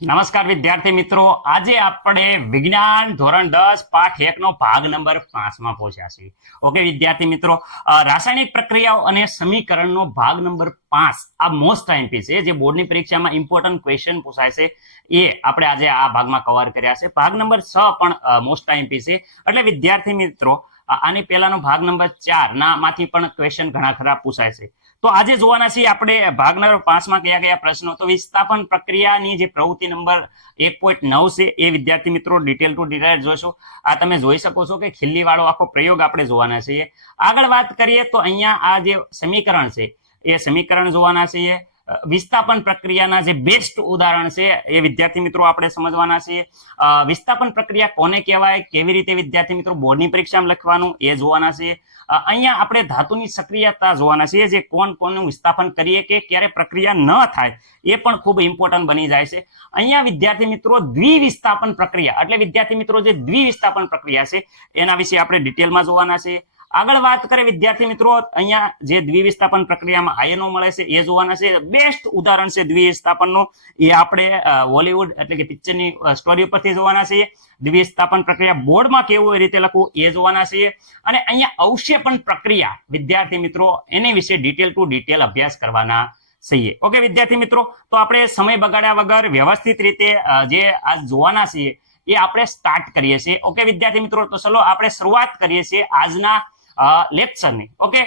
નમસ્કાર વિદ્યાર્થી મિત્રો, આજે આપણે વિજ્ઞાન ધોરણ 10 પાઠ 1 નો ભાગ નંબર 5 માં પહોંચ્યા છીએ. ઓકે વિદ્યાર્થી મિત્રો, રાસાયણિક પ્રક્રિયાઓ અને સમીકરણનો ભાગ નંબર 5 આ મોસ્ટ આઈએમપી છે, જે બોર્ડની પરીક્ષામાં ઇમ્પોર્ટન્ટ ક્વેશ્ચન પૂછાય છે. એ આપણે આજે આ ભાગમાં કવર કર્યા છે. ભાગ નંબર 6 પણ મોસ્ટ આઈએમપી છે. એટલે વિદ્યાર્થી મિત્રો, આની પહેલાનો ભાગ નંબર 4 ના માંથી પણ ક્વેશ્ચન ઘણા ખરા પૂછાય છે. તો આજે જોવાના છીએ આપણે ભાગ નંબર 5 માં કયા કયા પ્રશ્નો. તો વિસ્થાપન પ્રક્રિયાની જે પ્રવૃત્તિ નંબર 1.9 છે એ વિદ્યાર્થી મિત્રો ડિટેલ ટુ ડિટેલ જોશો. આ તમે જોઈ શકો છો કે ખીલ્લી વાળો આખો પ્રયોગ આપણે જોવાના છીએ. આગળ વાત કરીએ તો અહીંયા આ જે સમીકરણ છે એ સમીકરણ જોવાના છીએ. વિસ્થાપન પ્રક્રિયાના જે બેસ્ટ ઉદાહરણ છે એ વિદ્યાર્થી મિત્રો આપણે સમજવાના છીએ. વિસ્થાપન પ્રક્રિયા કોને કહેવાય, કેવી રીતે વિદ્યાર્થી મિત્રો બોર્ડની પરીક્ષામાં લખવાનું એ જોવાના છીએ. અહીંયા આપણે ધાતુની સક્રિયતા જોવાના છીએ, જે કોનું વિસ્થાપન કરીએ કે ક્યારે પ્રક્રિયા ન થાય એ પણ ખૂબ ઇમ્પોર્ટન્ટ બની જાય છે. અહીંયા વિદ્યાર્થી મિત્રો દ્વિવિસ્થાપન પ્રક્રિયા એટલે વિદ્યાર્થી મિત્રો જે દ્વિવિસ્થાપન પ્રક્રિયા છે એના વિશે આપણે ડિટેલમાં જોવાના છે. આગળ વાત કરીએ વિદ્યાર્થી મિત્રો, અહીંયા જે દ્વિવિસ્થાપન પ્રક્રિયામાં આયનો મળે છે એ જોવાના છે. બેસ્ટ ઉદાહરણ છે દ્વિવિસ્થાપનનું, એ આપણે હોલીવુડ એટલે કે પિક્ચરની સ્ટોરી ઉપરથી જોવાના છીએ. દ્વિવિસ્થાપન પ્રક્રિયા બોર્ડમાં કેવું રીતે લખવું એ જોવાના છીએ. અને અહીંયા અવક્ષેપણ પ્રક્રિયા વિદ્યાર્થી મિત્રો એની વિશે ડિટેલ ટુ ડિટેલ અભ્યાસ કરવાના છીએ. ઓકે વિદ્યાર્થી મિત્રો, તો આપણે સમય બગાડ્યા વગર વ્યવસ્થિત રીતે જે આ જોવાના છીએ એ આપણે સ્ટાર્ટ કરીએ છીએ. ઓકે વિદ્યાર્થી મિત્રો, તો ચલો આપણે શરૂઆત કરીએ છીએ આજના લેક્ચરની. ઓકે,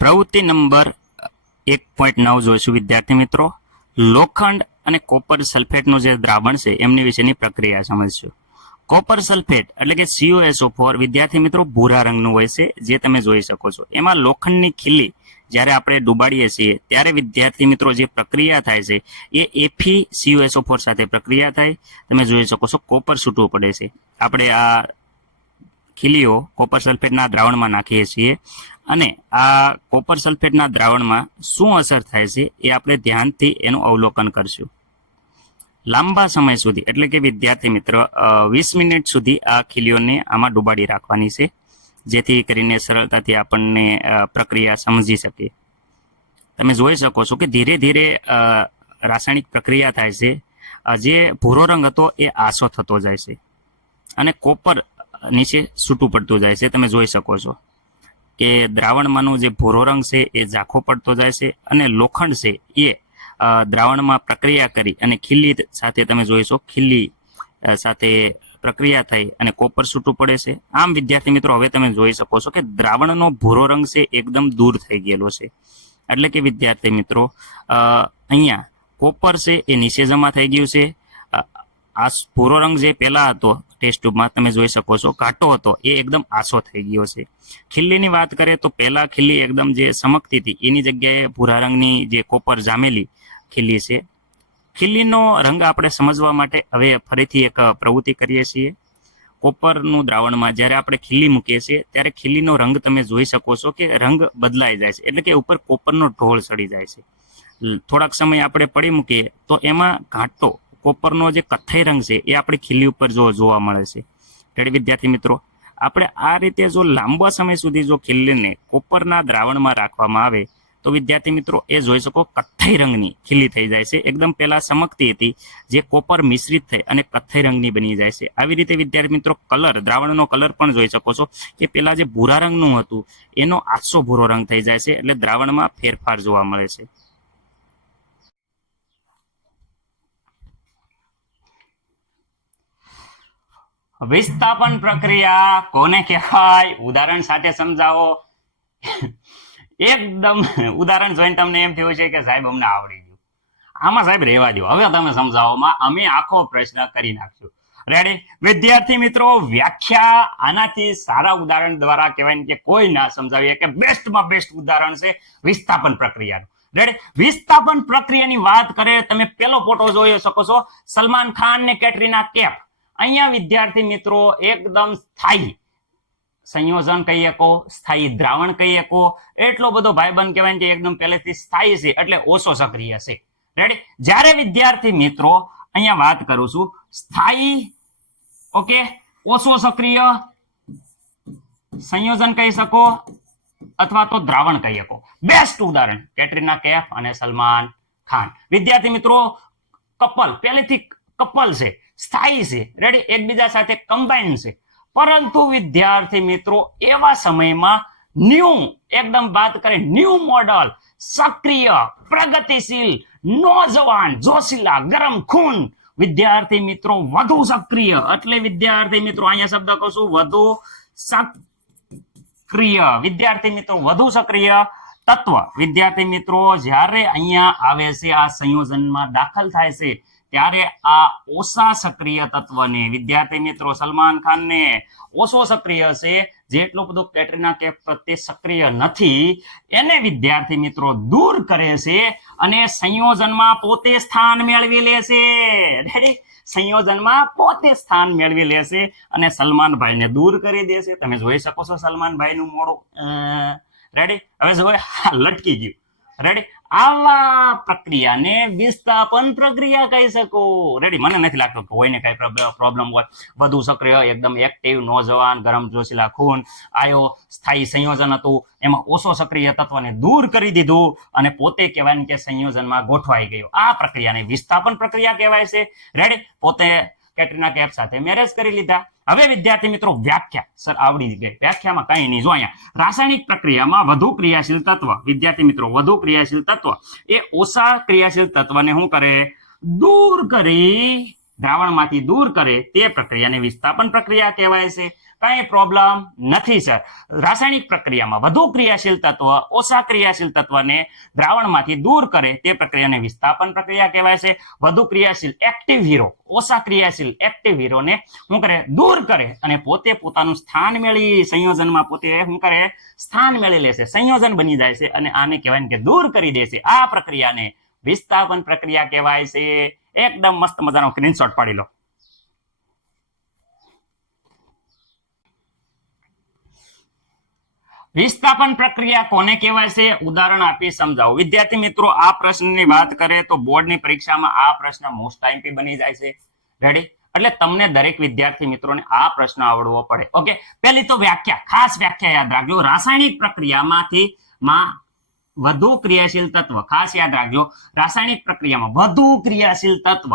પ્રવૃત્તિ નંબર 1.9 જોઈશું વિદ્યાર્થી મિત્રો. લોખંડ અને કોપર સલ્ફેટનું જે દ્રાવણ છે એમની વિશેની પ્રક્રિયા સમજશું. કોપર સલ્ફેટ એટલે કે CuSO4 વિદ્યાર્થી મિત્રો ભૂરા રંગનું હોય છે, જે તમે જોઈ શકો છો. એમાં લોખંડની ખીલી જ્યારે આપણે ડુબાડીએ છીએ ત્યારે વિદ્યાર્થી મિત્રો જે પ્રક્રિયા થાય છે એ FeCuSO4 સાથે પ્રક્રિયા થાય. તમે જોઈ શકો છો કોપર છૂટવું પડે છે. આપણે આ ખીલીઓ કોપર સલ્ફેટના દ્રાવણમાં નાખીએ છીએ અને આ કોપર સલ્ફેટના દ્રાવણમાં શું અસર થાય છે એ આપણે ધ્યાનથી એનું અવલોકન કરશું. લાંબા સમય સુધી એટલે કે વિદ્યાર્થી મિત્ર 20 મિનિટ સુધી આ ખીલીઓને આમાં ડુબાડી રાખવાની છે, જેથી કરીને સરળતાથી આપણને પ્રક્રિયા સમજી શકીએ. તમે જોઈ શકો છો કે ધીરે ધીરે રાસાયણિક પ્રક્રિયા થાય છે. જે ભૂરો રંગ હતો એ આસો થતો જાય છે અને કોપર નીચે છૂટું પડતું જાય છે. તમે જોઈ શકો છો કે દ્રાવણમાંનો જે ભૂરો રંગ છે એ ઝાંખો પડતો જાય છે અને લોખંડ છે એ દ્રાવણમાં પ્રક્રિયા કરી અને ખીલી સાથે તમે જોઈશો ખીલી સાથે પ્રક્રિયા થઈ અને કોપર છૂટું પડે છે. આમ વિદ્યાર્થી મિત્રો હવે તમે જોઈ શકો છો કે દ્રાવણનો ભૂરો રંગ છે એકદમ દૂર થઈ ગયેલો છે. એટલે કે વિદ્યાર્થી મિત્રો અહીંયા કોપર છે એ નીચે જમા થઈ ગયું છે. આ ભૂરો રંગ જે પહેલા હતો ટેસ્ટ ટ્યુબમાં તમે જોઈ શકો છો ઘાટો હતો, એ એકદમ આસો થઈ ગયો છે. ખીલ્લીની વાત કરીએ તો પહેલા ખીલ્લી એકદમ જે ચમકતી હતી એની જગ્યાએ ભૂરા રંગની જે કોપર જામેલી ખીલ્લી છે. ખીલ્લીનો રંગ આપણે સમજવા માટે હવે ફરીથી એક પ્રવૃત્તિ કરીએ છીએ. કોપરનું દ્રાવણમાં જ્યારે આપણે ખીલ્લી મૂકીએ છીએ ત્યારે ખીલ્લીનો રંગ તમે જોઈ શકો છો કે રંગ બદલાઈ જાય છે, એટલે કે ઉપર કોપરનો ઢોળ ચડી જાય છે. થોડાક સમય આપણે પડી મૂકીએ તો એમાં ઘાટો કોપરનો જે કથ્થાઈ રંગ છે એ આપણી ખીલ્લી ઉપર જોવા મળે છે. એટલે વિદ્યાર્થી મિત્રો આપણે આ રીતે જો લાંબા સમય સુધી જો ખીલ્લીને કોપરના દ્રાવણમાં રાખવામાં આવે તો વિદ્યાર્થી મિત્રો એ જોઈ શકો કથ્થાઈ રંગની ખીલ્લી થઈ જાય છે. એકદમ પહેલા ચમકતી હતી જે કોપર મિશ્રિત થઈ અને કથ્થાઈ રંગની બની જાય છે. આવી રીતે વિદ્યાર્થી મિત્રો કલર દ્રાવણનો કલર પણ જોઈ શકો છો કે પેલા જે ભૂરા રંગનું હતું એનો આછો ભૂરો રંગ થઈ જાય છે. એટલે દ્રાવણમાં ફેરફાર જોવા મળે છે. વિસ્થાપન પ્રક્રિયા કોને કહેવાય ઉદાહરણ સાથે સમજાવો. એકદમ ઉદાહરણ જોઈને તમને એમ થયું છે કે સાહેબ અમને આવડી ગયું. આમાં સાહેબ રહેવા દો, હવે તમે સમજાવોમાં અમે આખો પ્રશ્ન કરી નાખશું. રેડી વિદ્યાર્થી મિત્રો, વ્યાખ્યા આનાથી સારા ઉદાહરણ દ્વારા કહેવાય કે કોઈ ના સમજાવીએ કે બેસ્ટમાં બેસ્ટ ઉદાહરણ છે વિસ્થાપન પ્રક્રિયાનું. રેડી વિસ્થાપન પ્રક્રિયાની વાત કરે તમે પેલો ફોટો જોઈ શકો છો સલમાન ખાન ને કેટરીના કૈફ. અહીંયા વિદ્યાર્થી મિત્રો એકદમ સ્થાયી સંયોજન કહી શકો, સ્થાયી દ્રાવણ કહી શકો. એટલો બધો ભાઈબંધ કહેવાય કે એકદમ પહેલેથી સ્થાયી છે એટલે ઓછો સક્રિય છે. રેડી જ્યારે વિદ્યાર્થી મિત્રો અહીંયા વાત કરું છું સ્થાયી, ઓકે, ઓછો સક્રિય સંયોજન કહી શકો અથવા તો દ્રાવણ કહી શકો. બેસ્ટ ઉદાહરણ કેટરીના કૈફ અને સલમાન ખાન. વિદ્યાર્થી મિત્રો કપલ પહેલેથી કપલ છે, સ્થાયી છે, રેડી, એકબીજા સાથે કમ્બાઇન છે. પરંતુ વિદ્યાર્થી મિત્રો એવા સમયમાં ન્યૂ એકદમ વાત કરે ન્યૂ મોડલ, સક્રિય, પ્રગતિશીલ, નોજવાન, જોશીલા, ગરમ ખૂન વિદ્યાર્થી મિત્રો વધુ સક્રિય, એટલે વિદ્યાર્થી મિત્રો અહીંયા શબ્દ કહું છું વધુ સક્રિય, વિદ્યાર્થી મિત્રો વધુ સક્રિય તત્વ. વિદ્યાર્થી મિત્રો જ્યારે અહીંયા આવે છે આ સંયોજનમાં દાખલ થાય છે ત્યારે આ ઓછા સક્રિય તત્વને વિદ્યાર્થી મિત્રો સલમાન ખાનને ઓછો સક્રિય છે, જેટલો બધો કેટરીના કૈફ પ્રત્યે સક્રિય નથી, એને વિદ્યાર્થી મિત્રો દૂર કરે છે અને સંયોજનમાં પોતે સ્થાન મેળવી લે છે. રેડી, સંયોજનમાં પોતે સ્થાન મેળવી લે છે અને સલમાનભાઈને દૂર કરી દે છે. તમે જોઈ શકો છો સલમાનભાઈનું મોઢું, રેડી. હવે જો લટકી ગયું, રેડી. આવા પ્રક્રિયાને વિસ્થાપન પ્રક્રિયા કહી શકો. રેડી, મને નથી લાગતું કે કોઈને કઈ પ્રોબ્લેમ હોય. વધુ સક્રિય, એકદમ એક્ટિવ, નોજવાન, ગરમ, જોશીલા ખૂન, આયો સ્થાયી સંયોજન હતું, એમાં ઓછો સક્રિય તત્વને દૂર કરી દીધું અને પોતે કહેવાય કે સંયોજનમાં ગોઠવાઈ ગયું. આ પ્રક્રિયાને વિસ્થાપન પ્રક્રિયા કહેવાય છે. રેડી, પોતે કેટરીના કૈફ સાથે મેરેજ કરી લીધા. હવે વિદ્યાર્થી મિત્રો વ્યાખ્યા સર આવડી ગઈ, વ્યાખ્યામાં કઈ નહીં. જો અહીંયા રાસાયણિક પ્રક્રિયામાં વધુ ક્રિયાશીલ તત્વ, વિદ્યાર્થી મિત્રો વધુ ક્રિયાશીલ તત્વ એ ઓછા ક્રિયાશીલ તત્વને શું કરે? દૂર કરી, દ્રાવણમાંથી દૂર કરે, તે પ્રક્રિયાને વિસ્થાપન પ્રક્રિયા કહેવાય છે. કઈ પ્રોબ્લેમ નથી સર. રાસાયણિક પ્રક્રિયામાં વધુ ક્રિયાશીલ તત્વ ઓછા ક્રિયાશીલ તત્વને દ્રાવણમાંથી દૂર કરે તે પ્રક્રિયાને વિસ્થાપન પ્રક્રિયા કહેવાય છે. વધુ ક્રિયાશીલ એક્ટિવ હીરો ઓછા ક્રિયાશીલ એક્ટિવ હીરોને શું કરે? દૂર કરે અને પોતે પોતાનું સ્થાન મેળવી સંયોજનમાં પોતે શું કરે? સ્થાન મેળવી લેશે, સંયોજન બની જાય છે અને આને કહેવાય કે દૂર કરી દેશે. આ પ્રક્રિયાને વિસ્થાપન પ્રક્રિયા કહેવાય છે. એકદમ મસ્ત મજાનો સ્ક્રીનશોટ પાડી લો. વિસ્થાપન પ્રક્રિયા કોને કહેવાય છે? ઉદાહરણ આપી સમજાવો. વિદ્યાર્થી મિત્રો આ પ્રશ્નની વાત કરે તો બોર્ડની પરીક્ષામાં આ પ્રશ્ન મોસ્ટ ટાઈમથી બની જાય છે. રેડી, એટલે તમને દરેક વિદ્યાર્થી મિત્રોને આ પ્રશ્ન આવડવો પડે. ઓકે, પહેલી તો વ્યાખ્યા, ખાસ વ્યાખ્યા યાદ રાખજો. રાસાયણિક પ્રક્રિયામાંથી વધુ ક્રિયાશીલ તત્વ, ખાસ યાદ રાખજો, રાસાયણિક પ્રક્રિયામાં વધુ ક્રિયાશીલ તત્વ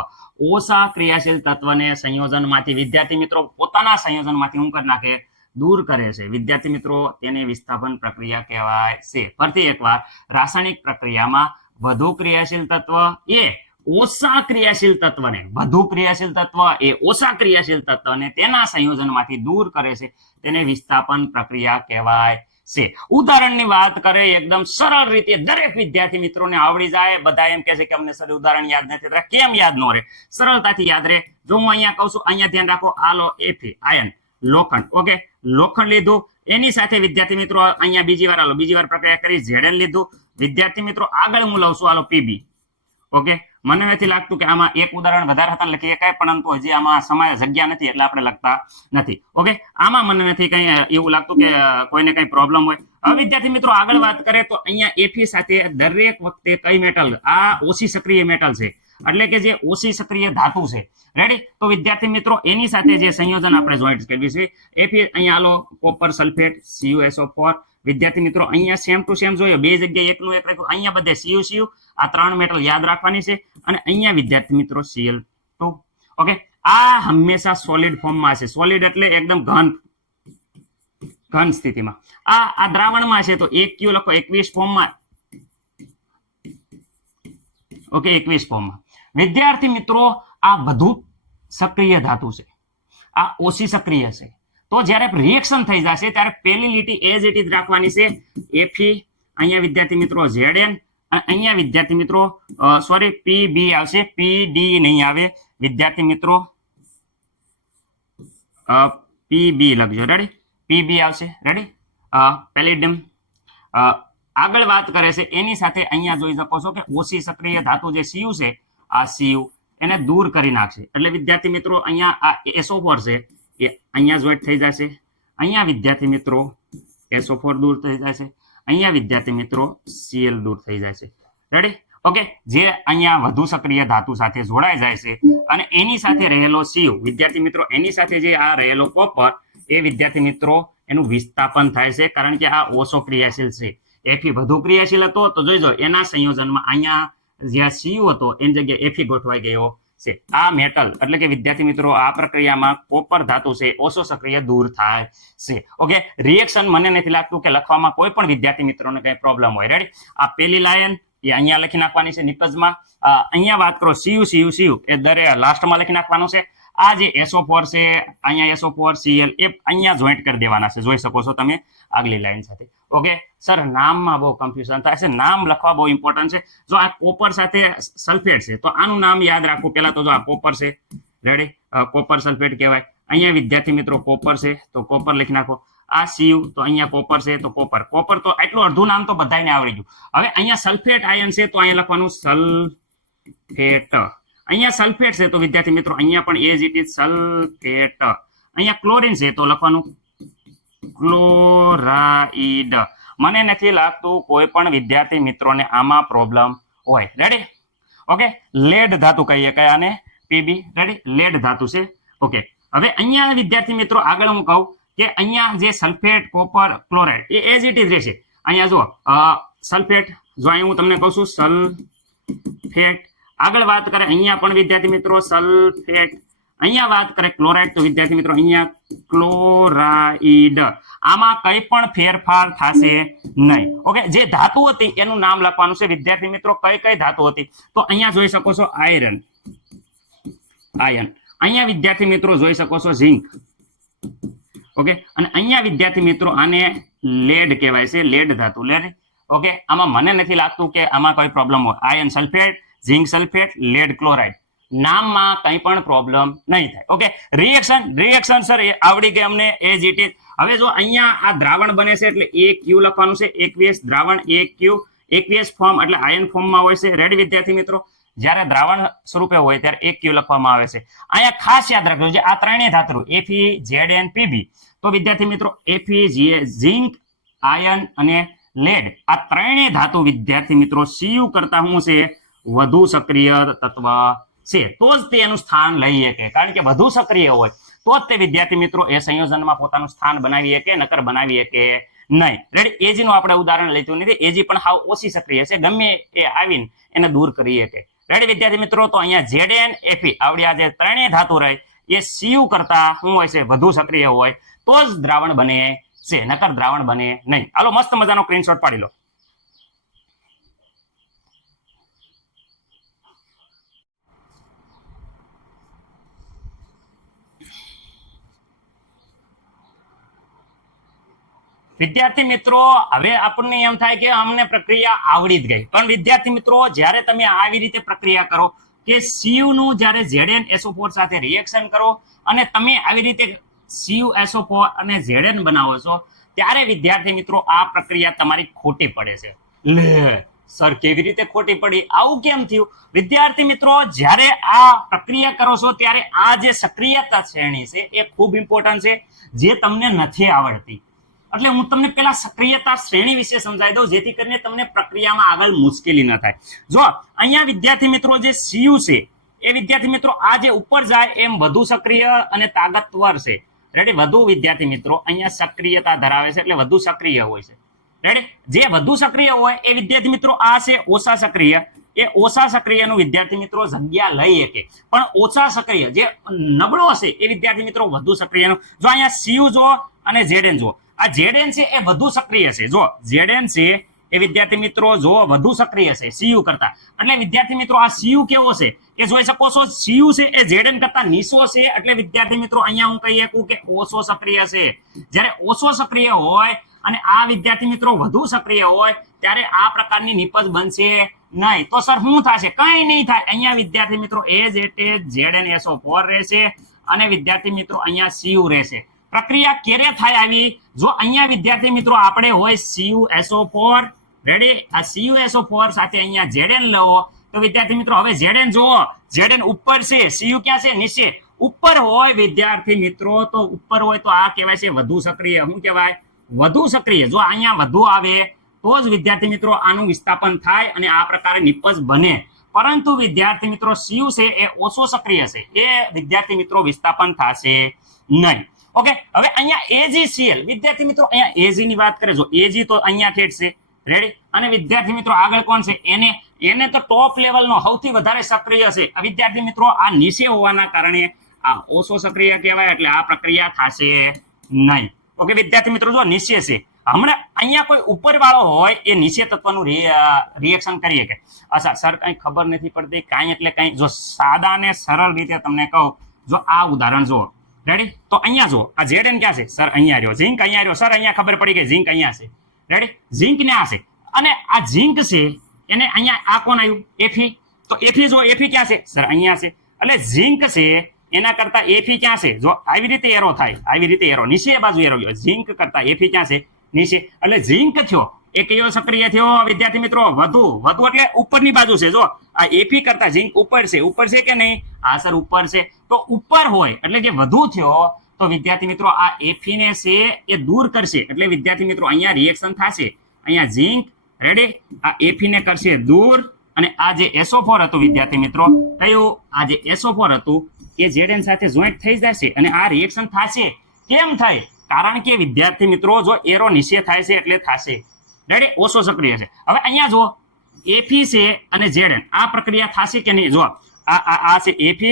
ઓછા ક્રિયાશીલ તત્વને સંયોજનમાંથી વિદ્યાર્થી મિત્રો પોતાના સંયોજનમાંથી શું કરી નાખે? દૂર કરે છે. વિદ્યાર્થી મિત્રો તેને વિસ્થાપન પ્રક્રિયા કહેવાય છે. ફરીથી એકવાર, રાસાયણિક પ્રક્રિયામાં વધુ ક્રિયાશીલ તત્વ એ ઓછા ક્રિયાશીલ તત્વને, વધુ ક્રિયાશીલ તત્વ એ ઓછા ક્રિયાશીલ તત્વને તેના સંયોજનમાંથી દૂર કરે છે, તેને વિસ્થાપન પ્રક્રિયા કહેવાય છે. ઉદાહરણની વાત કરે એકદમ સરળ રીતે દરેક વિદ્યાર્થી મિત્રોને આવડી જાય. બધા એમ કહે છે કે અમને સર ઉદાહરણ યાદ નથી. કેમ યાદ ન રહે? સરળતાથી યાદ રહે. જો હું અહીંયા કહું છું, અહીંયા ધ્યાન રાખો, આલો Fe આયન લોખંડ. ઓકે, લોખંડ લીધું, એની સાથે વિદ્યાર્થી મિત્રો અહીંયા બીજી વાર પ્રક્રિયા કરી Zn લીધું. વિદ્યાર્થી મિત્રો આગળ હું લઉં છું, આલો Pb. ઓકે, મને નથી લાગતું કે આમાં એક ઉદાહરણ વધારે હતા લખી શકાય, પરંતુ હજી આમાં સમય જગ્યા નથી એટલે આપણે લખતા નથી. ઓકે, આમાં મને નથી કઈ એવું લાગતું કે કોઈને કઈ પ્રોબ્લેમ હોય. હવે વિદ્યાર્થી મિત્રો આગળ વાત કરે તો અહીંયા Fe સાથે દરેક વખતે કઈ મેટલ? આ ઓછી સક્રિય મેટલ છે, એટલે કે જે ઓછી સક્રિય ધાતુ છે. રેડી, તો વિદ્યાર્થી મિત્રો એની સાથે જે સંયોજન આપણે જોઈન્ટ કર્યું છે Fe, અહીંયા આલો કોપર સલ્ફેટ CuSO4. વિદ્યાર્થી મિત્રો અહીંયા સેમ ટુ સેમ જોયો, બે જગ્યાએ એકનું એક રાખ્યું, અહીંયા બધે CuCu. આ ત્રણ મેટલ યાદ રાખવાની છે અને અહીંયા વિદ્યાર્થી મિત્રો Cl2. ઓકે, આ હંમેશા સોલિડ ફોર્મમાં છે. સોલિડ એટલે એકદમ ઘન સ્થિતિમાં. આ દ્રાવણમાં છે તો 1Q લખો, 21 ફોર્મમાં. ઓકે, 21 ફોર્મમાં. વિદ્યાર્થી મિત્રો આ વધુ સક્રિય ધાતુ છે, આ ઓછી સક્રિય છે. તો જ્યારે રિએક્શન થઈ જશે ત્યારે પહેલી લીટી એઝ ઇટ ઇઝ રાખવાની છે. Fe, અહીંયા વિદ્યાર્થી મિત્રો Zn, અહીંયા વિદ્યાર્થી મિત્રો સોરી Pb આવશે, Pd નહીં આવે વિદ્યાર્થી મિત્રો. Pb લખજો. રેડી, Pb આવશે. રેડી, પેલિડિયમ. આગળ વાત કરે છે એની સાથે અહીંયા જોઈ શકો છો કે ઓછી સક્રિય ધાતુ જે Cu છે, આ Cu એને દૂર કરી નાખશે. એટલે વિદ્યાર્થી મિત્રો અહીંયા આ SO4 છે એ અહીંયા જોઈન્ટ થઈ જશે. અહીંયા વિદ્યાર્થી મિત્રો SO4 દૂર થઈ જશે. અહીંયા વિદ્યાર્થી મિત્રો Cl દૂર થઈ જાય છે. રેડી, ઓકે, જે અહીંયા વધુ સક્રિય ધાતુ સાથે જોડાઈ જાય છે અને એની સાથે રહેલો Cu, વિદ્યાર્થી મિત્રો એની સાથે જે આ રહેલો કોપર, એ વિદ્યાર્થી મિત્રો એનું વિસ્થાપન થાય છે, કારણ કે આ ઓછો ક્રિયાશીલ છે. Fe વધુ ક્રિયાશીલ હતો તો જોઈજો એના સંયોજનમાં અહીંયા જ્યાં Cu હતો એની જગ્યાએ Fe ગોઠવાઈ ગયો છે. આ મેટલ એટલે કે વિદ્યાર્થી મિત્રો આ પ્રક્રિયામાં કોપર ધાતુ છે ઓછો સક્રિય દૂર થાય છે. ઓકે, રિએક્શન મને નથી લાગતું કે લખવામાં કોઈ પણ વિદ્યાર્થી મિત્રોને કઈ પ્રોબ્લેમ હોય. રેડી, આ પેલી લાઈન એ અહીંયા લખી નાખવાની છે નિપજમાં. અહીંયા વાત કરો Cu એ દરે લાસ્ટમાં લખી નાખવાનું છે. આ જે SO4 છે અહીંયા SO4 Cl એ અહીંયા જોઈન્ટ કરી દેવાના છે, જોઈ શકો છો તમે આગલી લાઈન સાથે. ઓકે સર, નામમાં બહુ કન્ફ્યુઝન થાય છે, નામ લખવા બહુ ઇમ્પોર્ટન્ટ છે. જો આ કોપર સાથે સલ્ફેટ છે તો આનું નામ યાદ રાખવું. પહેલા તો જો આ કોપર છે, રેડી, કોપર સલ્ફેટ કહેવાય. અહીંયા વિદ્યાર્થી મિત્રો કોપર છે તો કોપર લખી નાખો. આ Cu તો અહીંયા કોપર છે તો કોપર. કોપર તો એટલું અડધું નામ તો બધાને આવડી ગયું. હવે અહીંયા સલ્ફેટ આયન છે તો અહીંયા લખવાનું સલ્ફેટ. અહીંયા સલ્ફેટ છે તો વિદ્યાર્થી મિત્રો અહીંયા પણ એજ ઇટ ઇઝ સલ્ફેટ. અહીંયા ક્લોરીન છે તો લખવાનું ક્લોરાઇડ. મને નથી લાગતું કોઈ પણ વિદ્યાર્થી મિત્રોને આમાં પ્રોબ્લેમ હોય. Ready, okay. લેડ ધાતુ કહીએ કયા આને? પીબી. રેડી, લેડ ધાતુ છે. ઓકે, હવે અહીંયા વિદ્યાર્થી મિત્રો આગળ હું કહું કે અહીંયા જે સલ્ફેટ કોપર ક્લોરાઇડ એ એજ ઇટ ઇઝ રહેશે. અહીંયા જો સલ્ફેટ, જો અહીં હું તમને કહું છું સલ્ફેટ. આગળ વાત કરે અહીંયા પણ વિદ્યાર્થી મિત્રો સલ્ફેટ. અહીંયા વાત કરે ક્લોરાઇડ તો વિદ્યાર્થી મિત્રો અહીંયા ક્લોરાઇડ. આમાં કઈ પણ ફેરફાર થશે નહીં. ઓકે, જે ધાતુ હતી એનું નામ લખવાનું છે વિદ્યાર્થી મિત્રો. કઈ કઈ ધાતુ હતી તો અહીંયા જોઈ શકો છો આયરન, આયન. અહીંયા વિદ્યાર્થી મિત્રો જોઈ શકો છો ઝિંક. ઓકે, અને અહીંયા વિદ્યાર્થી મિત્રો આને લેડ કહેવાય છે, લેડ ધાતુ, લેડ. ઓકે, આમાં મને નથી લાગતું કે આમાં કોઈ પ્રોબ્લેમ હોય. Iron sulphate, zinc sulphate, lead chloride, નામમાં કંઈ પણ પ્રોબ્લેમ નહીં થાય. ઓકે, રિએક્શન સર એ આવડી ગઈ અમને એજ ઇટ ઇઝ. હવે જો અહીંયા આ દ્રાવણ બને છે એટલે AQ લખવાનું છે, એકવીએસ દ્રાવણ AQ. એકવીએસ ફોર્મ એટલે આયન ફોર્મમાં હોય છે. રેડી વિદ્યાર્થી મિત્રો, જ્યારે દ્રાવણ સ્વરૂપે હોય ત્યારે AQ લખવામાં આવે છે. અહીંયા ખાસ યાદ રાખજો જે આ ત્રણેય ધાતુ Fe, Zn, Pb, તો વિદ્યાર્થી મિત્રો Fe, ઝિંક, આયન અને લેડ, આ ત્રણેય ધાતુ વિદ્યાર્થી મિત્રો Cu કરતા શું છે? વધુ સક્રિય તત્વ છે. તો જ તે એનું સ્થાન લઈ શકે, કારણ કે વધુ સક્રિય હોય તો જ તે વિદ્યાર્થી મિત્રો એ સંયોજનમાં પોતાનું સ્થાન બનાવી શકે, નકર બનાવી શકે નહીં. રેડી, એજી નું આપણે ઉદાહરણ લેતું નથી. એજી પણ હાવ ઓછી સક્રિય છે, ગમે એ આવીને એને દૂર કરી શકે. રેડી વિદ્યાર્થી મિત્રો, તો અહીંયા Zn, Fe આવડી આ જે ત્રણેય ધાતુ રહે એ Cu કરતા શું હોય છે? વધુ સક્રિય હોય તો જ દ્રાવણ બને છે, નકર દ્રાવણ બને નહીં. હાલો મસ્ત મજાનો સ્ક્રીનશોટ પાડી લો. વિદ્યાર્થી મિત્રો, હવે આપણને એમ થાય કે અમને પ્રક્રિયા આવડી જ ગઈ, પણ વિદ્યાર્થી મિત્રો જ્યારે તમે આવી રીતે પ્રક્રિયા કરો કે Cu નું જ્યારે ZnSO4 સાથે રિએક્શન કરો અને તમે આવી રીતે CuSO4 અને Zn બનાવો છો ત્યારે વિદ્યાર્થી મિત્રો આ પ્રક્રિયા તમારી ખોટી પડે છે. લે સર, કેવી રીતે ખોટી પડી? આવું કેમ થયું? વિદ્યાર્થી મિત્રો, જ્યારે આ પ્રક્રિયા કરો છો ત્યારે આ જે સક્રિયતા શ્રેણી છે એ ખૂબ ઇમ્પોર્ટન્ટ છે, જે તમને નથી આવડતી. એટલે હું તમને પેલા સક્રિયતા શ્રેણી વિશે સમજાવી દઉં, જેથી કરીને તમને પ્રક્રિયામાં આગળ મુશ્કેલી ન થાય. જો અહીંયા વિદ્યાર્થી મિત્રો જે Cu છે એ વિદ્યાર્થી મિત્રો આ જે ઉપર જાય એમ વધુ સક્રિય અને તાકાતવર છે. રેડી, વધુ વિદ્યાર્થી મિત્રો અહીંયા સક્રિયતા ધરાવે છે એટલે વધુ સક્રિય હોય છે. રેડી, જે વધુ સક્રિય હોય એ વિદ્યાર્થી મિત્રો આ છે ઓછા સક્રિય. એ ઓછા સક્રિયનું વિદ્યાર્થી મિત્રો જગ્યા લઈ શકે, પણ ઓછા સક્રિય જે નબળો હશે એ વિદ્યાર્થી મિત્રો વધુ સક્રિયનું. જો અહીંયા Cu જો અને Zn જો, આ Zn છે એ વધુ સક્રિય છે. જો Zn છે એ વિદ્યાર્થી મિત્રો જો વધુ સક્રિય છે Cu કરતા, એટલે વિદ્યાર્થી મિત્રો આ Cu કેવો છે એ જોઈ શકો છો. Cu છે એ Zn કરતા નીચો છે, એટલે વિદ્યાર્થી મિત્રો અહીંયા હું કહી શકું કે ઓછો સક્રિય છે. જ્યારે ઓછો સક્રિય હોય અને આ વિદ્યાર્થી મિત્રો વધુ સક્રિય હોય ત્યારે આ પ્રકારની નિપજ બનશે નહીં. તો સર શું થશે? કઈ નહીં થાય. અહીંયા વિદ્યાર્થી મિત્રો એજ એટલે ZnSO4 રહેશે અને વિદ્યાર્થી મિત્રો અહીંયા Cu રહેશે. પ્રક્રિયા ક્યારે થાય આવી? જો અહીંયા વિદ્યાર્થી મિત્રો આપણે હોય CuSO4, રેડી, આ CuSO4 સાથે અહીંયા Zn લો તો વિદ્યાર્થી મિત્રો હવે Zn જુઓ, Zn ઉપર છે, Cu ક્યાં છે? નીચે. ઉપર હોય વિદ્યાર્થી મિત્રો, તો ઉપર હોય તો આ કહેવાય છે વધુ સક્રિય. શું કહેવાય? વધુ સક્રિય. જો અહીંયા વધુ આવે તો જ વિદ્યાર્થી મિત્રો આનું વિસ્થાપન થાય અને આ પ્રકારે નિપજ બને. પરંતુ વિદ્યાર્થી મિત્રો Cu છે એ ઓછો સક્રિય છે, એ વિદ્યાર્થી મિત્રો વિસ્થાપન થશે નહીં. ઓકે, હવે અહીંયા AgCl વિદ્યાર્થી મિત્રો, અહીંયા Ag ની વાત કરે, જો Ag તો અહીંયા ઠેઠ છે, રેડી. અને વિદ્યાર્થી મિત્રો આગળ કોણ છે? એને તો ટોપ લેવલનો સૌથી વધારે સક્રિય છે વિદ્યાર્થી મિત્રો. આ નીચે હોવાના કારણે આ ઓછો સક્રિય કહેવાય, એટલે આ પ્રક્રિયા થશે નહીં. ઓકે વિદ્યાર્થી મિત્રો, જો નીચે છે, હમણાં અહીંયા કોઈ ઉપર વાળો હોય એ નીચે તત્વનું રિએક્શન કરીએ કે અચ્છા સર કઈ ખબર નથી પડતી કાંઈ એટલે કઈ. જો સાદા ને સરળ રીતે તમને કહું, જો આ ઉદાહરણ જુઓ, રેડી. તો અહીંયા જો આ Zn ક્યાં છે સર? અહીંયા રહ્યો. ઝીંક અહીંયા રહ્યો સર, અહીંયા ખબર પડી કે ઝીંક અહીંયા છે, રેડી. ઝીંક ને આ છે, અને આ ઝીંક છે એને અહીંયા આ કોણ આવ્યું? Fe. તો Fe જો Fe ક્યાં છે સર? અહીંયા છે. એટલે ઝીંક છે એના કરતા Fe ક્યાં છે? જો આવી રીતે એરો થાય, આવી રીતે એરો નીચે બાજુ એરો ગયો, ઝીંક કરતા Fe ક્યાં છે? નીચે. એટલે ઝીંક થયો એ કયો સક્રિય થયો વિદ્યાર્થી મિત્રો? વધુ એટલે ઉપરની બાજુ છે. જો આ Fe કરતા ઝીંક ઉપર છે કે નહીં? આ સર ઉપર છે. તો ઉપર હોય એટલે જે વધુ થયો, તો વિદ્યાર્થી મિત્રો આ Fe ને છે એ દૂર કરશે, એટલે વિદ્યાર્થી મિત્રો અહીંયા રિએક્શન થશે. અહીંયા ઝીંક, રેડી, આ Fe ને કરશે દૂર, અને આ જે SO4 હતું વિદ્યાર્થી મિત્રો, કયું? આ જે SO4 હતું એ Zn સાથે જોઈન્ટ થઈ જશે, અને આ રિએક્શન થશે. કેમ થાય? કારણ કે વિદ્યાર્થી મિત્રો જો એરો નીચે થાય છે એટલે થશે, રેડી, ઓછો સક્રિય છે. હવે અહીંયા જો Fe છે અને Zn આ પ્રક્રિયા થશે કે નહીં? જો આ છે Fe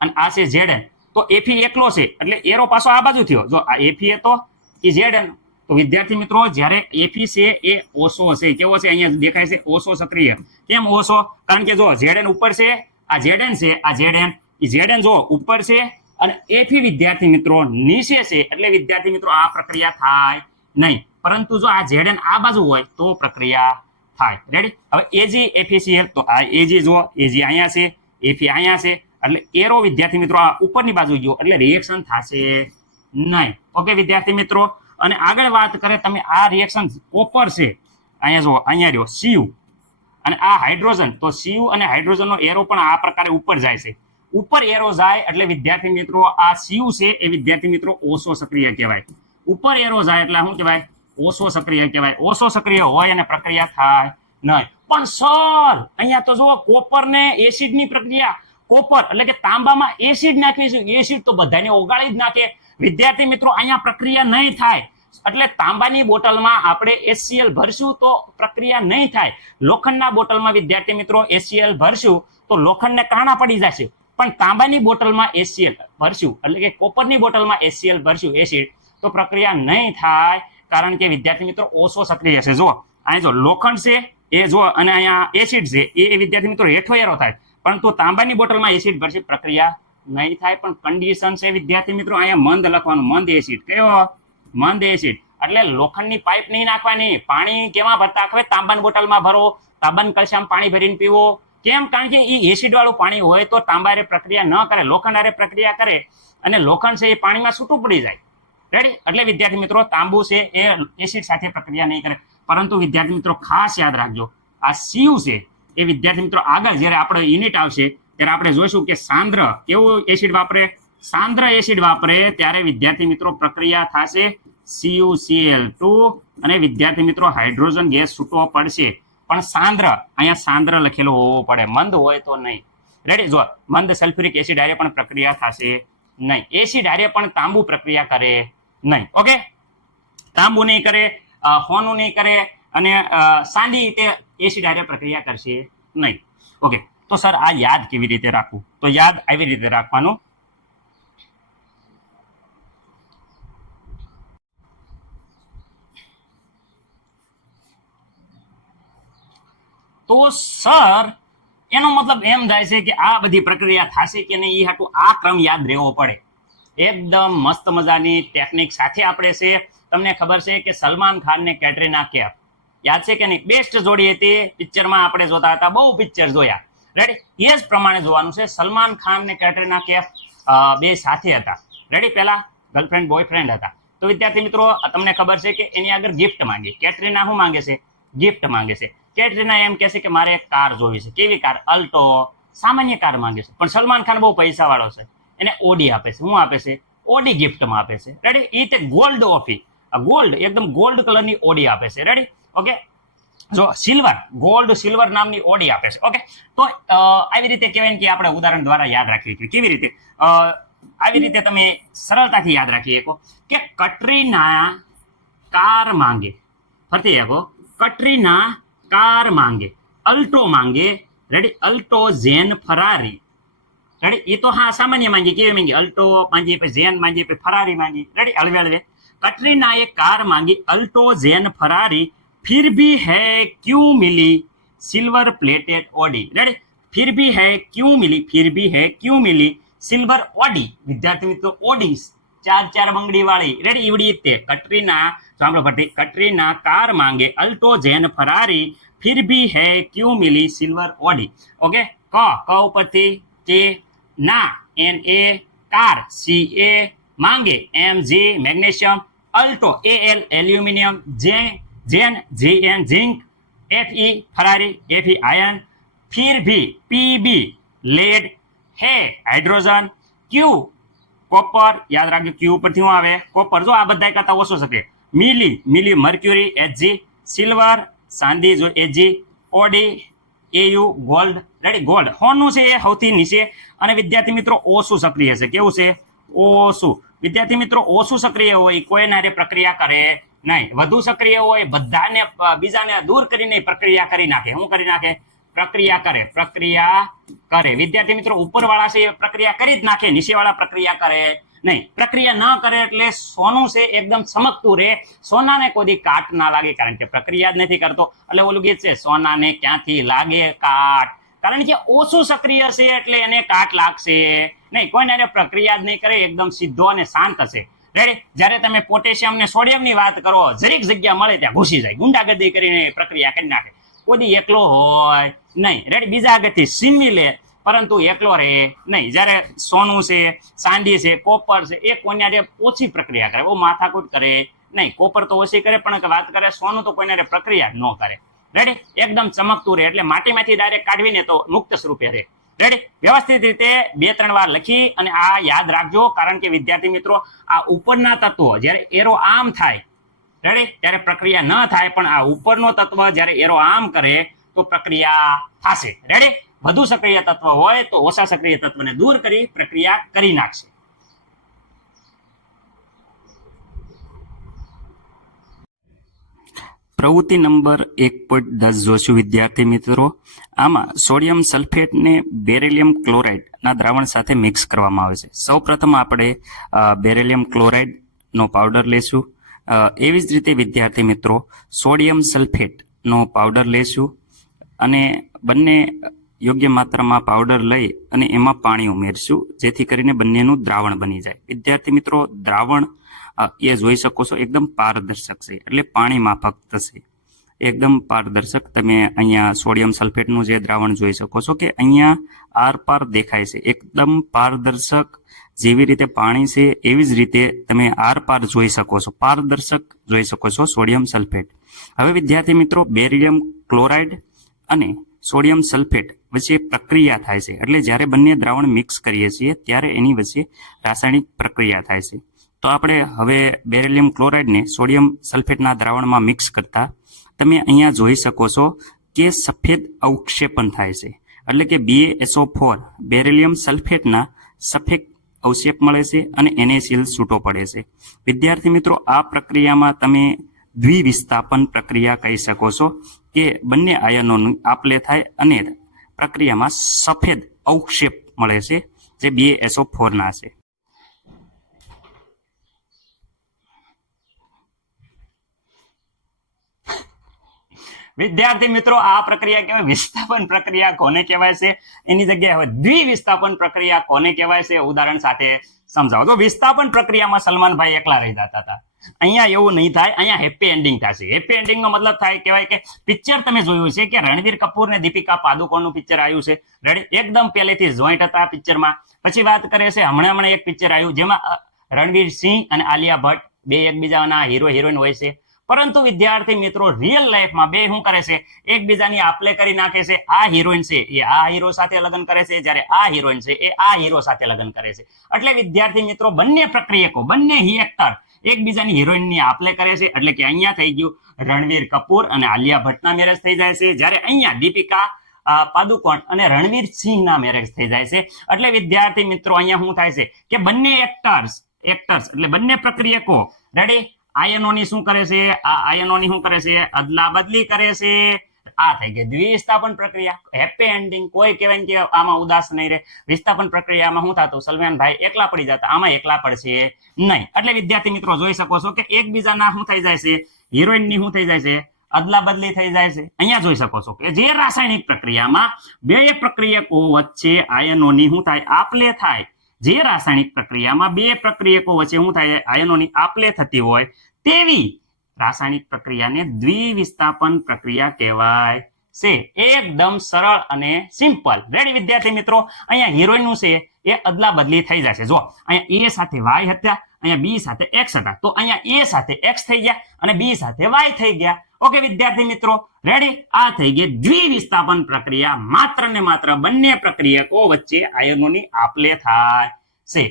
અને આ છે Zn. તો Fe એકલો છે એટલે એરો પાછો આ બાજુ થયો. જો આ Fe હતો એ Zn. તો વિદ્યાર્થી મિત્રો જ્યારે Fe છે એ ઓછો હશે. કેવો છે? અહીંયા દેખાય છે ઓછો સક્રિય. કેમ ઓછો? કારણ કે જો Zn ઉપર છે, આ Zn છે, આ Zn જો ઉપર છે અને Fe વિદ્યાર્થી મિત્રો નીચે છે, એટલે વિદ્યાર્થી મિત્રો આ પ્રક્રિયા થાય નહીં. પરંતુ જો આ Zn આ બાજુ હોય તો પ્રક્રિયા થાય, રેડી. હવે AgFeCl, તો આ Ag જો Ag અહીંયા છે, Fe અહીંયા છે, એટલે એરો વિદ્યાર્થી મિત્રો આ ઉપરની બાજુ ગયો, એટલે રિએક્શન થશે નહીં. ઓકે વિદ્યાર્થી મિત્રો, અને આગળ વાત કરે તમે, આ રિએક્શન કોપર છે, અહીંયા જો અહીંયા રહ્યો Cu, અને આ હાઇડ્રોજન. તો Cu અને હાઇડ્રોજનનો એરો પણ આ પ્રકારે ઉપર જાય છે. ઉપર એરો જાય એટલે વિદ્યાર્થી મિત્રો આ Cu છે એ વિદ્યાર્થી મિત્રો ઓછો સક્રિય કહેવાય. ઉપર એરો જાય એટલે શું કહેવાય? ઓછો સક્રિય કહેવાય. ઓછો સક્રિય હોય અને પ્રક્રિયા થાય નહીં. પણ સર અહીંયા તો જુઓ, કોપર ને એસિડની પ્રક્રિયા. કોપર એટલે કે તાંબામાં એસિડ નાખીશું, એસિડ તો બધાને ઓગાળી જ નાખે વિદ્યાર્થી મિત્રો. અહીંયા પ્રક્રિયા નહીં થાય, એટલે તાંબાની બોટલમાં આપણે HCl ભરશું તો પ્રક્રિયા નહીં થાય. લોખંડના બોટલમાં વિદ્યાર્થી મિત્રો HCl ભરશું તો લોખંડને કાણા પડી જશે. પણ તાંબાની બોટલમાં HCl ભરશું, એટલે કે કોપરની બોટલમાં HCl ભરશું એસિડ, તો પ્રક્રિયા નહીં થાય. કારણ કે વિદ્યાર્થી મિત્રો ઓછો સક્રિય છે. જો અહીંયા જો લોખંડ છે એ જો, અને અહીંયા એસિડ છે એ વિદ્યાર્થી મિત્રો હેઠો એરો થાય. પરંતુ તાંબાની બોટલમાં એસિડ ભરશે, પ્રક્રિયા નહીં થાય. પણ કન્ડિશન છે વિદ્યાર્થી મિત્રો અહીંયા મંદ લખવાનું. મંદ એસિડ. કયો? મંદ એસિડ. એટલે લોખંડની પાઇપ નહીં નાખવાની. પાણી કેમાં ભરતા? હવે તાંબાની બોટલમાં ભરો, તાંબાની કળશામાં પાણી ભરીને પીવો. કેમ? કારણ કે એ એસિડ વાળું પાણી હોય તો તાંબા પ્રક્રિયા ન કરે, લોખંડ હારે પ્રક્રિયા કરે, અને લોખંડ છે એ પાણીમાં છૂટું પડી જાય, રેડી. એટલે વિદ્યાર્થી મિત્રો તાંબુ છે એ એસિડ સાથે પ્રક્રિયા નહીં કરે. પરંતુ વિદ્યાર્થી મિત્રો ખાસ યાદ રાખજો, આ Cu છે એ વિદ્યાર્થી મિત્રો આગળ જ્યારે આપણે યુનિટ આવશે ત્યારે આપણે જોઈશું કે સાંદ્ર કેવું એસિડ વાપરે. સાંદ્ર એસિડ વાપરે ત્યારે વિદ્યાર્થી મિત્રો પ્રક્રિયા થશે CuCl2, અને વિદ્યાર્થી મિત્રો હાઇડ્રોજન ગેસ છૂટવો પડશે. પણ સાંદ્ર, અહીંયા સાંદ્ર લખેલો હોવો પડે, મંદ હોય તો નહીં, રેડી. જો મંદ સલ્ફ્યુરિક એસિડ હારે પણ પ્રક્રિયા થશે નહીં. એસિડ હારે પણ તાંબુ પ્રક્રિયા કરે નહીં. ઓકે, તાંબુ નહીં કરે, હોનું નહીં કરે, અને સાંડી તે એસિડ હારે પ્રક્રિયા કરશે નહીં. ઓકે, તો સર આ યાદ કેવી રીતે રાખવું? તો યાદ આવી રીતે રાખવાનું. તો સર એનો મતલબ એમ થાય છે કે આ બધી પ્રક્રિયા થશે કે નહીં, એ હાટું આ ક્રમ યાદ રહેવો પડે. એકદમ મસ્ત મજાની ટેકનિક સાથે આપણે છે. તમને ખબર છે કે સલમાન ખાન ને કેટરીના કૈફ, યાદ છે કે નહીં? બેસ્ટ જોડી હતી, પિક્ચરમાં આપણે જોતા હતા, બહુ પિક્ચર જોયા, રેડી. એ જ પ્રમાણે જોવાનું છે. સલમાન ખાન ને કેટરીના કૈફ બે સાથે હતા, રેડી. પહેલા ગર્લફ્રેન્ડ બોયફ્રેન્ડ હતા. તો વિદ્યાર્થી મિત્રો તમને ખબર છે કે એની આગળ ગિફ્ટ માંગી. કેટરીના શું માંગે છે? ગિફ્ટ માંગે છે. કેટરીના એમ કહે છે કે મારે એક કાર જોવી છે. કેવી કાર? અલ્ટો, સામાન્ય કાર માંગે છે. પણ સલમાન ખાન બહુ પૈસા વાળો છે, એને ઓડી આપે છે. શું આપે છે? ઓડી ગિફ્ટમાં આપે છે, રેડી. એ તે ગોલ્ડ ઓફી, ગોલ્ડ, એકદમ ગોલ્ડ કલરની ઓડી આપે છે, રેડી. ઓકે, જો સિલ્વર, ગોલ્ડ સિલ્વર નામની ઓડી આપે છે. ઓકે, તો આવી રીતે કહેવાય કે આપણે ઉદાહરણ દ્વારા યાદ રાખીએ છીએ. કેવી રીતે? આવી રીતે તમે સરળતાથી યાદ રાખી શકો કે કટરીના કાર માંગે, ફરતી શકો, કટરીના કાર માંગે, અલ્ટો માંગે, રેડી, અલ્ટો ઝેન ફરારી, રેડી, એ તો હા સામાન્ય માંગી, કેવી માંગી, અલ્ટો માંગી, પછી ઝેન માંગી, પછી ફરારી માંગી, રેડી, હળવે હળવે. कटरीना एक कार मांगी अल्टो जेन फरारी, फिर भी है क्यों मिली सिल्वर प्लेटेड ओडी, रेडी, फिर भी है क्यों मिली, फिर भी है क्यों मिली सिल्वर ओडी, विद्यार्थी मित्रों ओडी चार चार बंगड़ी वाली, रेडी, इवड़ी ते कटरीना सामने पड़ती, कटरीना कार मांगे अल्टो जेन फरारी, फिर भी है क्यों मिली सिल्वर ओडी. ओके, क ऊपर थी के ना N A car C A मांगे M G magnesium, Alto A L aluminium, Zen Z N zinc, F E Ferrari, F E iron, फिर भी पी बी लेड, है हाइड्रोजन, क्यू कॉपर, याद रखिए क्यू पर थी आवे कॉपर, जो आ बधाय करता ओछो सके, मिली मिली मर्क्यूरी एच जी, सिल्वर चांदी जो एच जी, ओडी एयू गोल्ड, रेडी, गोल्ड होनु छे ए सौथी नीचे અને વિદ્યાર્થી મિત્રો ઓછું સક્રિય છે, કેવું છે, ઓછું. વિદ્યાર્થી મિત્રો ઓછું સક્રિય હોય કોઈ નારે પ્રક્રિયા કરે નહીં, વધુ સક્રિય હોય બધાને બીજાને દૂર કરીને પ્રક્રિયા કરી નાખે, શું કરી નાખે, પ્રક્રિયા કરે, પ્રક્રિયા કરે. વિદ્યાર્થી મિત્રો ઉપરવાળા છે એ પ્રક્રિયા કરી જ નાખે, નીચેવાળા પ્રક્રિયા કરે નહીં. પ્રક્રિયા ન કરે એટલે સોનું છે એકદમ ચમકતું રહે, સોનાને કોઈ કાટ ના લાગે, કારણ કે પ્રક્રિયા જ નથી કરતો. એટલે ઓલું ગીત છે, સોનાને ક્યાંથી લાગે કાટ, કારણ કે ઓછું સક્રિય છે એટલે એને કાટ લાગશે નહીં. કોઈને પ્રક્રિયા જ નહીં કરે, એકદમ સીધો અને શાંત હશે, રેડી. જ્યારે તમે પોટેશિયમ ને સોડિયમ ની વાત કરો, જરીક જગ્યા મળે ત્યાં ઘૂસી જાય, ગુંડાગર્દી કરીને પ્રક્રિયા કરી નાખે, કોઈ એકલો હોય નહીં, રેડી. બીજા આગળથી સીનવી લે પરંતુ એકલો રહે નહીં. જ્યારે સોનું છે, ચાંદી છે, કોપર છે, એ કોઈને ઓછી પ્રક્રિયા કરે, બહુ માથાકૂટ કરે નહીં. કોપર તો ઓછી કરે પણ વાત કરે સોનું તો કોઈને પ્રક્રિયા ન કરે, રેડી. એકદમ ચમકતું રહે, એટલે માટીમાંથી ડાયરેક્ટ કાઢવીને તો મુક્ત સ્વરૂપે રહે, રેડી. વ્યવસ્થિત રીતે 2-3 વાર લખી અને આ યાદ રાખજો, કારણ કે વિદ્યાર્થી મિત્રો આ ઉપરના તત્વો જ્યારે એરો આમ થાય, રેડી, ત્યારે પ્રક્રિયા ન થાય, પણ આ ઉપરનો તત્વ જ્યારે એરો આમ કરે તો પ્રક્રિયા થશે, રેડી. વધુ સક્રિય તત્વ હોય તો ઓછા સક્રિય તત્વને દૂર કરી પ્રક્રિયા કરી નાખશે. પ્રવૃત્તિ નંબર 1.10 જોશું વિદ્યાર્થી મિત્રો. આમાં સોડિયમ સલ્ફેટને બેરિલિયમ ક્લોરાઇડના દ્રાવણ સાથે મિક્સ કરવામાં આવે છે. સૌપ્રથમ આપણે બેરિલિયમ ક્લોરાઇડનો પાવડર લેશું. એવી જ રીતે વિદ્યાર્થી મિત્રો સોડિયમ સલ્ફેટનો પાવડર લેશું અને બંને યોગ્ય માત્રામાં પાવડર લઈ અને એમાં પાણી ઉમેરશું, જેથી કરીને બંનેનું દ્રાવણ બની જાય. વિદ્યાર્થી મિત્રો દ્રાવણ એ જોઈ શકો છો એકદમ પારદર્શક છે, એટલે પાણી માફક થશે, એકદમ પારદર્શક. તમે અહીંયા સોડિયમ સલ્ફેટનું જે દ્રાવણ જોઈ શકો છો કે અહીંયા આર પાર દેખાય છે, એકદમ પારદર્શક. જેવી રીતે પાણી છે એવી જ રીતે તમે આર પાર જોઈ શકો છો, પારદર્શક જોઈ શકો છો સોડિયમ સલ્ફેટ. હવે વિદ્યાર્થી મિત્રો બેરિલિયમ ક્લોરાઇડ અને સોડિયમ સલ્ફેટ વચ્ચે પ્રક્રિયા થાય છે, એટલે જ્યારે બંને દ્રાવણ મિક્સ કરીએ છીએ ત્યારે એની વચ્ચે રાસાયણિક પ્રક્રિયા થાય છે. તો આપણે હવે બેરિલિયમ ક્લોરાઇડને સોડિયમ સલ્ફેટના દ્રાવણમાં મિક્સ કરતા તમે અહીંયા જોઈ શકો છો કે સફેદ અવક્ષેપણ થાય છે, એટલે કે BaSO4 બેરિલિયમ સલ્ફેટના સફેદ અવક્ષેપ મળે છે અને NaCl છૂટો પડે છે. વિદ્યાર્થી મિત્રો આ પ્રક્રિયામાં તમે દ્વિવિસ્થાપન પ્રક્રિયા કહી શકો છો, કે બંને આયનોની આપલે થાય અને પ્રક્રિયામાં સફેદ અવક્ષેપ મળે છે જે BaSO4 ના છે. વિદ્યાર્થી મિત્રો આ પ્રક્રિયા કહેવાય વિસ્થાપન પ્રક્રિયા. કોને કહેવાય છે એની જગ્યાએ હવે દ્વિવિસ્થાપન પ્રક્રિયા કોને કહેવાય છે ઉદાહરણ સાથે સમજાવો. તો વિસ્થાપન પ્રક્રિયામાં સલમાનભાઈ એકલા રહી જતા હતા, અહીંયા એવું નહીં થાય, અહીંયા હેપી એન્ડિંગ થશે. હેપી એન્ડિંગ નો મતલબ થાય કહેવાય કે પિક્ચર તમે જોયું છે કે રણવીર કપૂર ને દીપિકા પાદુકોણનું પિક્ચર આવ્યું છે, રેડી, એકદમ પહેલેથી જોઈન્ટ હતા પિક્ચરમાં. પછી વાત કરે છે હમણાં એક પિક્ચર આવ્યું જેમાં રણવીર સિંહ અને આલિયા ભટ્ટ બે એકબીજાના હીરો હિરોઈન હોય છે, પરંતુ વિદ્યાર્થી મિત્રો રિયલ લાઈફમાં બે શું કરે છે, એકબીજાની આપલે કરી નાખે છે. આ હિરોઈન છે એ આ હીરો સાથે લગ્ન કરે છે, જ્યારે આ હિરોઈન છે એ આ હીરો સાથે લગ્ન કરે છે. એટલે વિદ્યાર્થી મિત્રો બંને પ્રક્રિયકો, બંને એક્ટર એકબીજાની હિરોઈનની આપલે કરે છે. એટલે કે અહીંયા થઈ ગયું રણવીર કપૂર અને આલિયા ભટ્ટના મેરેજ થઈ જાય છે, જ્યારે અહીંયા દીપિકા પાદુકોણ અને રણવીર સિંહના મેરેજ થઈ જાય છે. એટલે વિદ્યાર્થી મિત્રો અહીંયા શું થાય છે કે બંને એક્ટર્સ એટલે બંને પ્રક્રિયકો રેડી આયનોની શું કરે છે, આ આયનોની શું કરે છે, અદલા બદલી કરે છે. આ થઈ ગઈ દ્વિવિસ્થાપન પ્રક્રિયા, હેપી એન્ડિંગ. કોઈ કહેવાય કે આમાં ઉદાસ નહીં રહે. વિસ્થાપન પ્રક્રિયામાં શું થતું, સલમાનભાઈ એકલા પડી જતા, આમાં એકલા પડશે નહીં. એટલે વિદ્યાર્થી મિત્રો જોઈ શકો છો કે એકબીજાના શું થઈ જાય છે, હિરોઈનની શું થઈ જાય છે, અદલા બદલી થઈ જાય છે. અહીંયા જોઈ શકો છો કે જે રાસાયણિક પ્રક્રિયામાં બે પ્રક્રિયકો વચ્ચે આયનોની શું થાય, આપલે થાય. જે રાસાયણિક પ્રક્રિયામાં બે પ્રક્રિયકો વચ્ચે શું થાય, આયનોની આપલે થતી હોય તેવી રાસાયણિક પ્રક્રિયાને દ્વિવિસ્થાપન પ્રક્રિયા કહેવાય છે. એકદમ સરળ અને સિમ્પલ. રેડી વિદ્યાર્થી મિત્રો, અહીંયા હિરોઈનનું છે એ અદલા બદલી થઈ જશે. જો અહીંયા એ સાથે વાય હતા, અહીંયા બી સાથે એક્સ હતા, તો અહીંયા એ સાથે એક્સ થઈ ગયા અને બી સાથે વાય થઈ ગયા. ઓકે વિદ્યાર્થી મિત્રો, રેડી. આ થઈ ગઈ દ્વિવિસ્થાપન પ્રક્રિયા. માત્ર ને માત્ર બંને પ્રક્રિયકો વચ્ચે આયનોની આપલે થાય છે.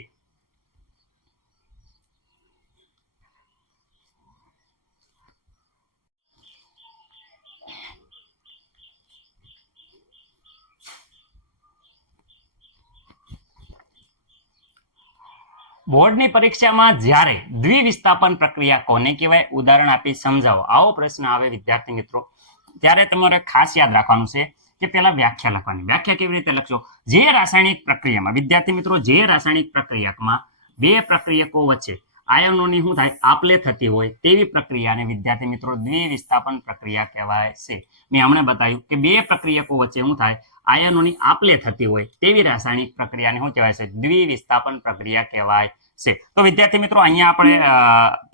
બોર્ડની પરીક્ષામાં જ્યારે દ્વિવિસ્થાપન પ્રક્રિયા કોને કહેવાય, ઉદાહરણ આપી સમજાવો, આવો પ્રશ્ન આવે વિદ્યાર્થી મિત્રો, ત્યારે તમારે ખાસ યાદ રાખવાનું છે કે પહેલા વ્યાખ્યા લખવાની. વ્યાખ્યા કેવી રીતે લખશો, જે રાસાયણિક પ્રક્રિયામાં વિદ્યાર્થી મિત્રો, જે રાસાયણિક પ્રક્રિયામાં બે પ્રક્રિયકો વચ્ચે આયનોની શું થાય, આપલે થતી હોય તેવી પ્રક્રિયાને વિદ્યાર્થી મિત્રો દ્વિવિસ્થાપન પ્રક્રિયા કહેવાય છે. મેં હમણાં બતાવ્યું કે બે પ્રક્રિયકો વચ્ચે શું થાય, આયનોની આપલે થતી હોય તેવી રાસાયણિક પ્રક્રિયાને શું કહેવાય છે, દ્વિવિસ્થાપન પ્રક્રિયા કહેવાય છે. તો વિદ્યાર્થી મિત્રો અહીંયા આપણે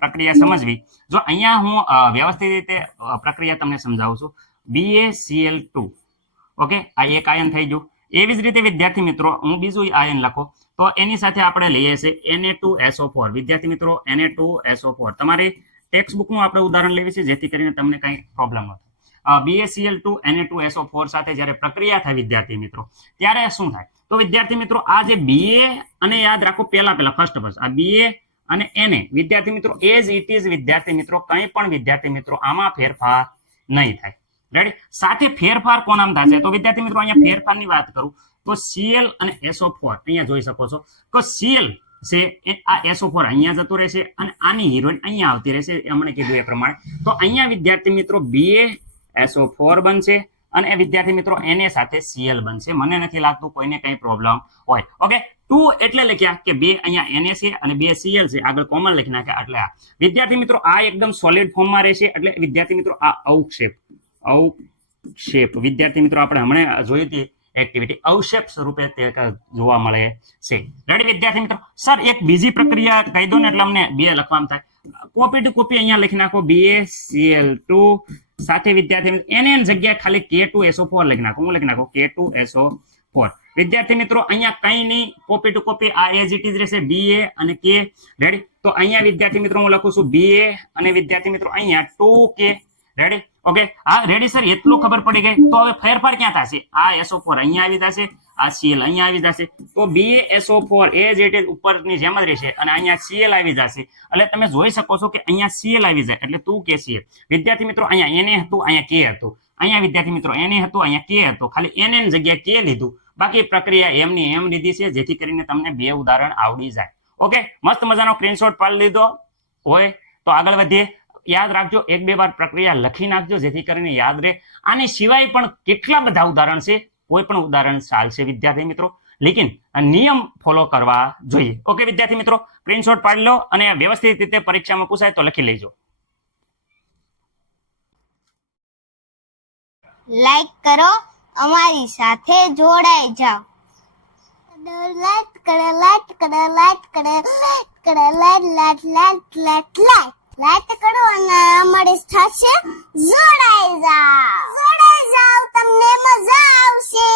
પ્રક્રિયા સમજવી. જો અહીંયા હું વ્યવસ્થિત રીતે પ્રક્રિયા તમને સમજાવું છું. BaCl2, ઓકે, આ એક આયન થઈ ગયું. એવી જ રીતે વિદ્યાર્થી મિત્રો હું બીજું આયન લખો તો એની સાથે આપણે લઈએ છીએ Na2SO4. વિદ્યાર્થી મિત્રો Na2SO4 તમારી ટેક્સ્ટ બુકનું આપણે ઉદાહરણ લેવી છે જેથી કરીને તમને કંઈ પ્રોબ્લેમ ન થાય. BaCl2 Na2SO4 સાથે જ્યારે પ્રક્રિયા થાય વિદ્યાર્થી મિત્રો, ત્યારે શું થાય, તો વિદ્યાર્થી મિત્રો આ જે Ba અને યાદ રાખો પહેલા ફર્સ્ટ આ Ba અને Na વિદ્યાર્થી મિત્રો એઝ ઇટ ઇઝ વિદ્યાર્થી મિત્રો, કંઈ પણ વિદ્યાર્થી મિત્રો આમાં ફેરફાર નહીં થાય. રેડી. સાથે ફેરફાર કોનામાં થશે, તો વિદ્યાર્થી મિત્રો અહીંયા ફેરફારની વાત કરું તો Cl અને SO4 અહીંયા જોઈ શકો છો તો Cl છે આ SO4 અહીંયા જતું રહેશે અને આની હિરોઈન અહીંયા આવતી રહેશે, એમણે કીધું એ પ્રમાણે. તો અહીંયા વિદ્યાર્થી મિત્રો BaSO4 બનશે અને એ વિદ્યાર્થી મિત્રો Na સાથે Cl બનશે. મને નથી લાગતું કોઈને કંઈ પ્રોબ્લેમ હોય. ઓકે, 2 એટલે લખ્યા કે બે અહીંયા Na છે અને બે Cl છે, આગળ કોમન લખી નાખ્યા. એટલે આ વિદ્યાર્થી મિત્રો આ એકદમ સોલિડ ફોર્મમાં રહેશે. એટલે વિદ્યાર્થી મિત્રો આ અવક્ષેપ વિદ્યાર્થી મિત્રો આપણે હમણાં જોઈ હતી એક્ટિવિટી, અવક્ષેપ સ્વરૂપે તે જોવા મળે છે. રેડી વિદ્યાર્થી મિત્રો. સર એક બીજી પ્રક્રિયા કહી દો ને એટલે અમને બે લખવામાં થાય. કોપી ટુ કોપી અહીંયા લખી નાખો BaCl2 સાથે વિદ્યાર્થી મિત્રો Na જગ્યાએ ખાલી K2SO4 લખી નાખો. હું લખી નાખો K2SO4. વિદ્યાર્થી મિત્રો અહીંયા કંઈ નહીં, કોપી ટુ કોપી આ એઝ ઇટ ઇઝ રહેશે Ba અને K. રેડી. તો અહીંયા વિદ્યાર્થી મિત્રો હું લખું છું Ba અને વિદ્યાર્થી મિત્રો અહીંયા 2K. રેડી. ઓકે, હા રેડી સર, એટલું ખબર પડી ગઈ. તો હવે ફેરફાર ક્યાં થશે, આ SO4 અહીંયા આવી જશે, આ Cl અહીંયા આવી જશે. તો BaSO4 એઝ ઇટ ઇઝ ઉપરની જેમ જ રહેશે અને અહીંયા Cl આવી જશે. એટલે તમે જોઈ શકો છો કે અહીંયા Cl આવી જાય એટલે 2KCl. વિદ્યાર્થી મિત્રો અહીંયા Na હતું, અહીંયા K હતું. અહીંયા વિદ્યાર્થી મિત્રો Na હતું, અહીંયા K હતું. ખાલી Na ની જગ્યાએ K લીધું, બાકી પ્રક્રિયા એમની એમ લીધી છે જેથી કરીને તમને બે ઉદાહરણ આવડી જાય. ઓકે, મસ્ત મજાનો સ્ક્રીનશોટ પાડી લીધો હોય તો આગળ વધીએ. યાદ રાખજો, એક બે વાર પ્રક્રિયા લખી નાખજો જેથી કરીને યાદ રહે. આની સિવાય પણ કેટલા બધા ઉદાહરણ છે, કોઈ પણ ઉદાહરણ ચાલશે વિદ્યાર્થી મિત્રો, લેકિન નિયમ ફોલો કરવા જોઈએ. ઓકે વિદ્યાર્થી મિત્રો, સ્ક્રીનશોટ પાડી લો અને વ્યવસ્થિત રીતે પરીક્ષામાં પૂછાય તો લખી લેજો. લાઈક કરો, અમારી સાથે જોડાઈ જાઓ. લાઈક કરો, લાઈક કરો, લાઈક કરો, લાઈક કરો, લાઈક કરો અને અમારી સાથે જોડાઈ જાઓ, તમને મજા આવશે.